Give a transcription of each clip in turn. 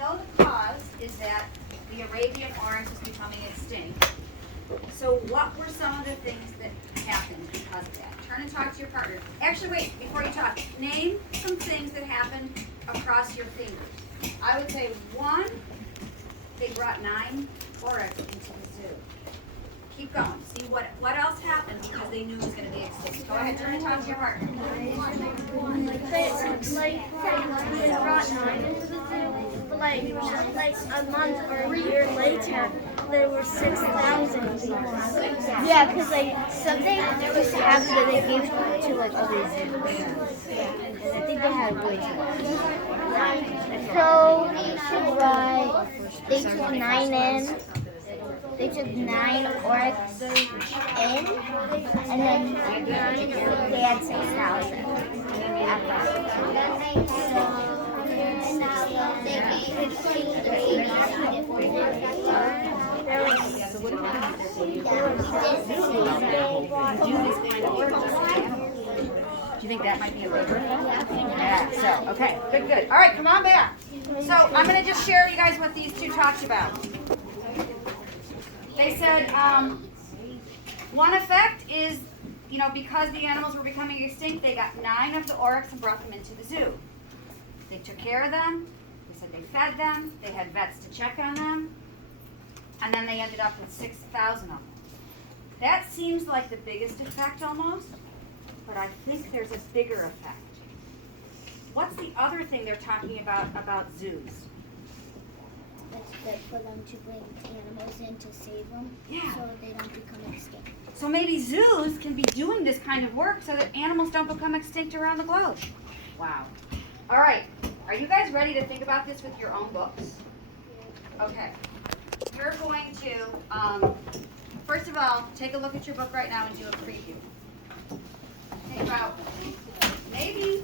know the cause is that the Arabian oryx is becoming extinct. So what were some of the things that happened because of that? Turn and talk to your partner. Actually, wait, before you talk, name some things that happened across your fingers. I would say one, they brought 9 oryx into the zoo. Keep going. See what else happened because they knew it was going to be extinct. Go ahead, turn and talk to your partner. They brought 9 into the zoo, but like a month or a year later, there were 6,000 people. Yeah, because like something just happened that they gave to like other zoos. And I think they had way too much. So they took 9 in. They took 9 oryx in, and then they had 6,000 Do you think that might be a liver? Yeah, so, okay, good. All right, come on back. So I'm going to just share you guys what these two talked about. They said one effect is, because the animals were becoming extinct, they got 9 of the oryx and brought them into the zoo. They took care of them. They said they fed them. They had vets to check on them. And then they ended up with 6,000 of them. That seems like the biggest effect almost, but I think there's a bigger effect. What's the other thing they're talking about zoos? That's good for them to bring animals in to save them, so they don't become extinct. So maybe zoos can be doing this kind of work so that animals don't become extinct around the globe. Wow. All right. Are you guys ready to think about this with your own books? Okay. You're going to, first of all, take a look at your book right now and do a preview. Think about maybe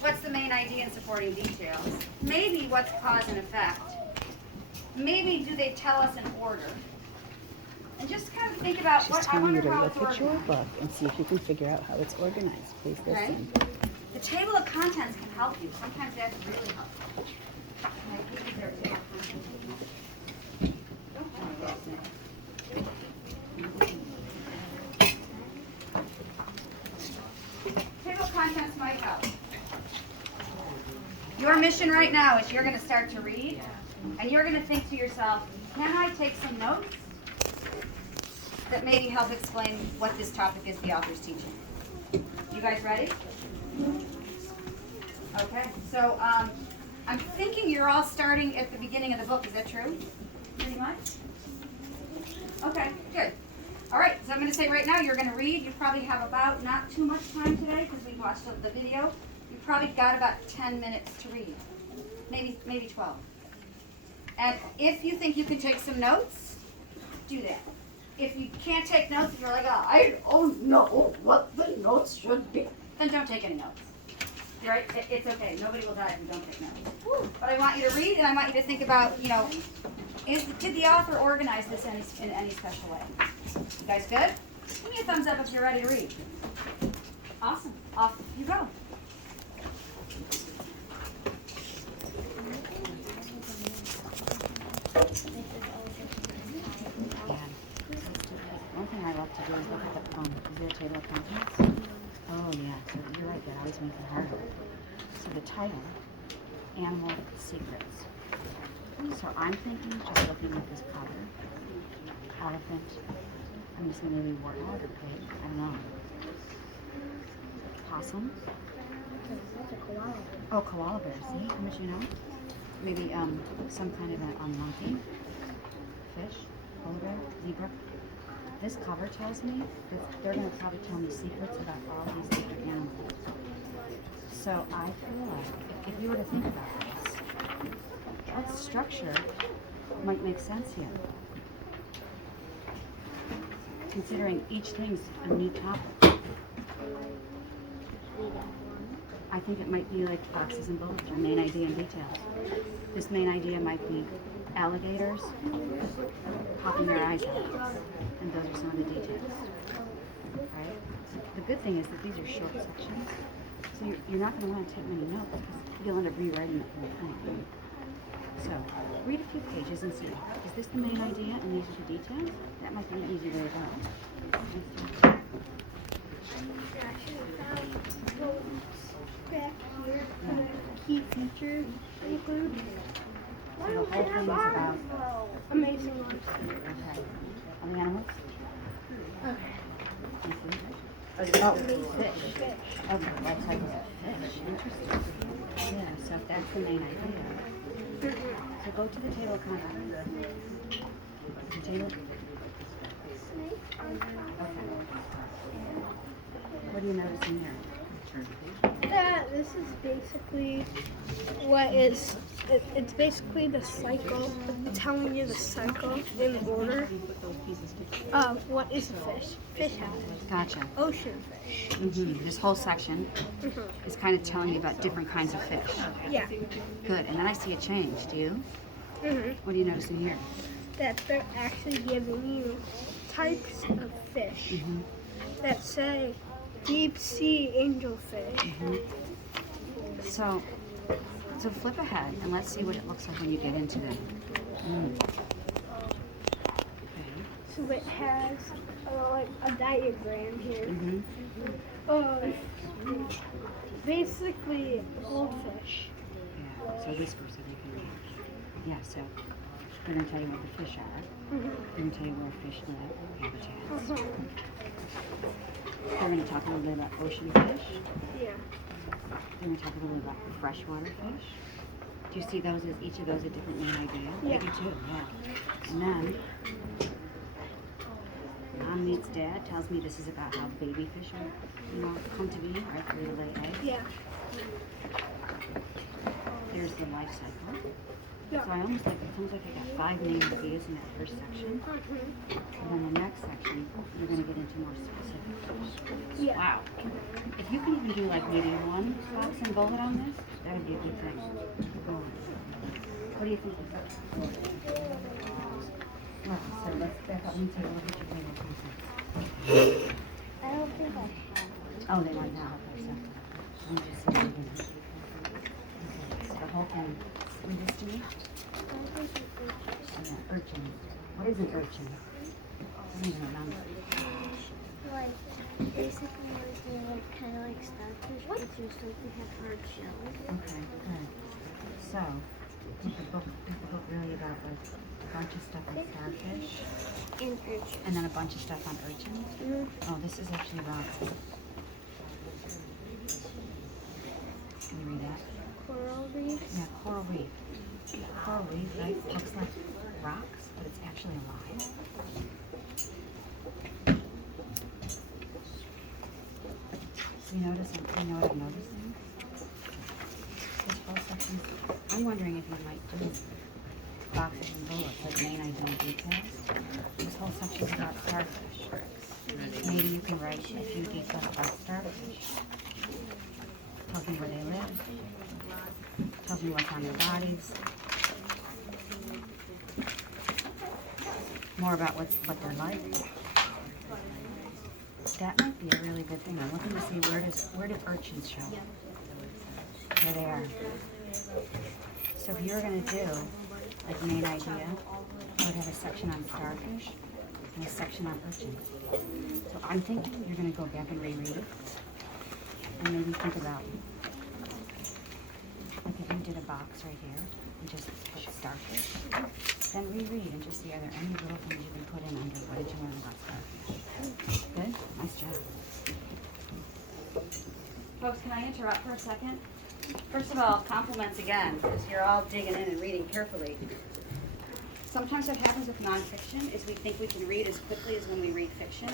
what's the main idea and supporting details. Maybe what's cause and effect. Maybe do they tell us in order? And just kind of think about She's telling you to look at your book and see if you can figure out how it's organized. Please listen. Okay. The table of contents can help you. Sometimes that's really helpful. Table of contents might help. Your mission right now is you're going to start to read, and you're going to think to yourself, can I take some notes that maybe help explain what this topic is the author's teaching? You guys ready? Okay, so I'm thinking you're all starting at the beginning of the book. Is that true? Pretty much? Okay, good. All right, so I'm going to say right now you're going to read. You probably have about not too much time today because we watched the video. You probably got about 10 minutes to read, maybe 12. And if you think you can take some notes, do that. If you can't take notes, if you're like, oh, I don't know what the notes should be, then don't take any notes. You're right? It's okay. Nobody will die if you don't take notes. But I want you to read, and I want you to think about, did the author organize this in any special way? You guys good? Give me a thumbs up if you're ready to read. Awesome. Off you go. One thing I love to do is look at the, is there a table of contents? Oh yeah, so you're right, that always makes it harder. So the title, Animal Secrets. So I'm thinking, just looking at this cover, elephant, I'm just gonna maybe warthog or pig, I don't know. Possum? That's a koala. Oh, koala bear, see how much you know? Maybe some kind of a monkey, fish, polar bear, zebra. This cover tells me that they're going to probably tell me secrets about all these different animals. So I feel like if you were to think about this, that structure might make sense here. Considering each thing's a new topic. I think it might be like foxes and bullets, or main idea and details. This main idea might be alligators popping their eyes out, and those are some of the details. Right? So the good thing is that these are short sections, so you're not going to want to take many notes because you'll end up rewriting the whole thing. read a few pages and see. Is this the main idea and these are the details? That might be an easy way to go. Back here, key features include. So the whole thing is about Amazing ones. okay. Are the animals? Okay. Oh, fish. Oh, the life cycles of fish. Interesting. Yeah, so that's the main idea. So go to the table of contents. The table. Okay. What do you notice in here? That this is basically what is. It's basically the cycle, telling you the cycle in order of what is a fish. Fish habits. Gotcha. Ocean fish. This whole section is kind of telling you about different kinds of fish. Yeah. Good. And then I see a change. Do you? What do you notice in here? That they're actually giving you types of fish that say deep sea angelfish. So flip ahead and let's see what it looks like when you get into it. So it has like a diagram here. Basically goldfish. Yeah. So whispers so they can read. Yeah. So they're gonna tell you what the fish are. They're gonna tell you where fish live, habitats. They're gonna talk a little bit about ocean fish. Yeah. Then we talk a little bit about freshwater fish. Do you see those as each of those a different main idea? Yeah. I do too, yeah. And then Mom meets Dad tells me this is about how baby fish are, come to be, right? They lay eggs. Yeah. There's the life cycle. Yeah. So I almost like it sounds like I got 5 main ideas in that first section. And then the next section, you're gonna get into more specific fish. Yeah. Wow. If you can even do like maybe one box and bullet on this, that would be a good thing. What do you think? Well, so let's back up and take a look at your table of contents. I don't think I have. Oh, they might not. Okay, so let me just see what we can. So the whole thing. Read this to me. Yeah, urchin. What is an urchin? I don't even remember. Like, basically, they're like kind of like starfish, but just like they have hard shells. Okay, good. So, is the book really about like a bunch of stuff on starfish And urchin. and then a bunch of stuff on urchins? Oh, this is actually about. Can you read that? Coral reefs. Yeah, coral reef. Coral reef, right? Looks like rocks, but it's actually alive. So you know what I'm noticing? This whole section, I'm wondering if you might do boxes and bullets, like main idea details. This whole section is about starfish. Maybe you can write a few details about starfish. Tells me where they live. Tells me what's on their bodies. More about what they're like. That might be a really good thing. I'm looking to see where do urchins show? There they are. So if you're gonna do like main idea, I would have a section on starfish and a section on urchins. So I'm thinking you're gonna go back and reread it and maybe think about like if you did a box right here and just put starfish, then reread and just see are there any little things you can put in under what did you learn about starfish? Good? Nice job. Folks, can I interrupt for a second? First of all, compliments again, because you're all digging in and reading carefully. Sometimes what happens with nonfiction is we think we can read as quickly as when we read fiction,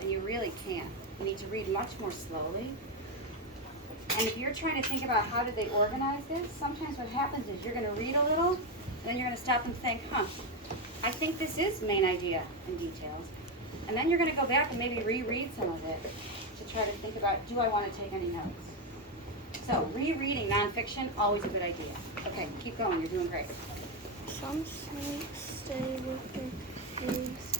and you really can't. You need to read much more slowly. And if you're trying to think about how did they organize this, sometimes what happens is you're going to read a little, and then you're going to stop and think, I think this is main idea and details. And then you're going to go back and maybe reread some of it to try to think about, do I want to take any notes? So rereading nonfiction, always a good idea. Okay, keep going, you're doing great. Some snakes stay with their eggs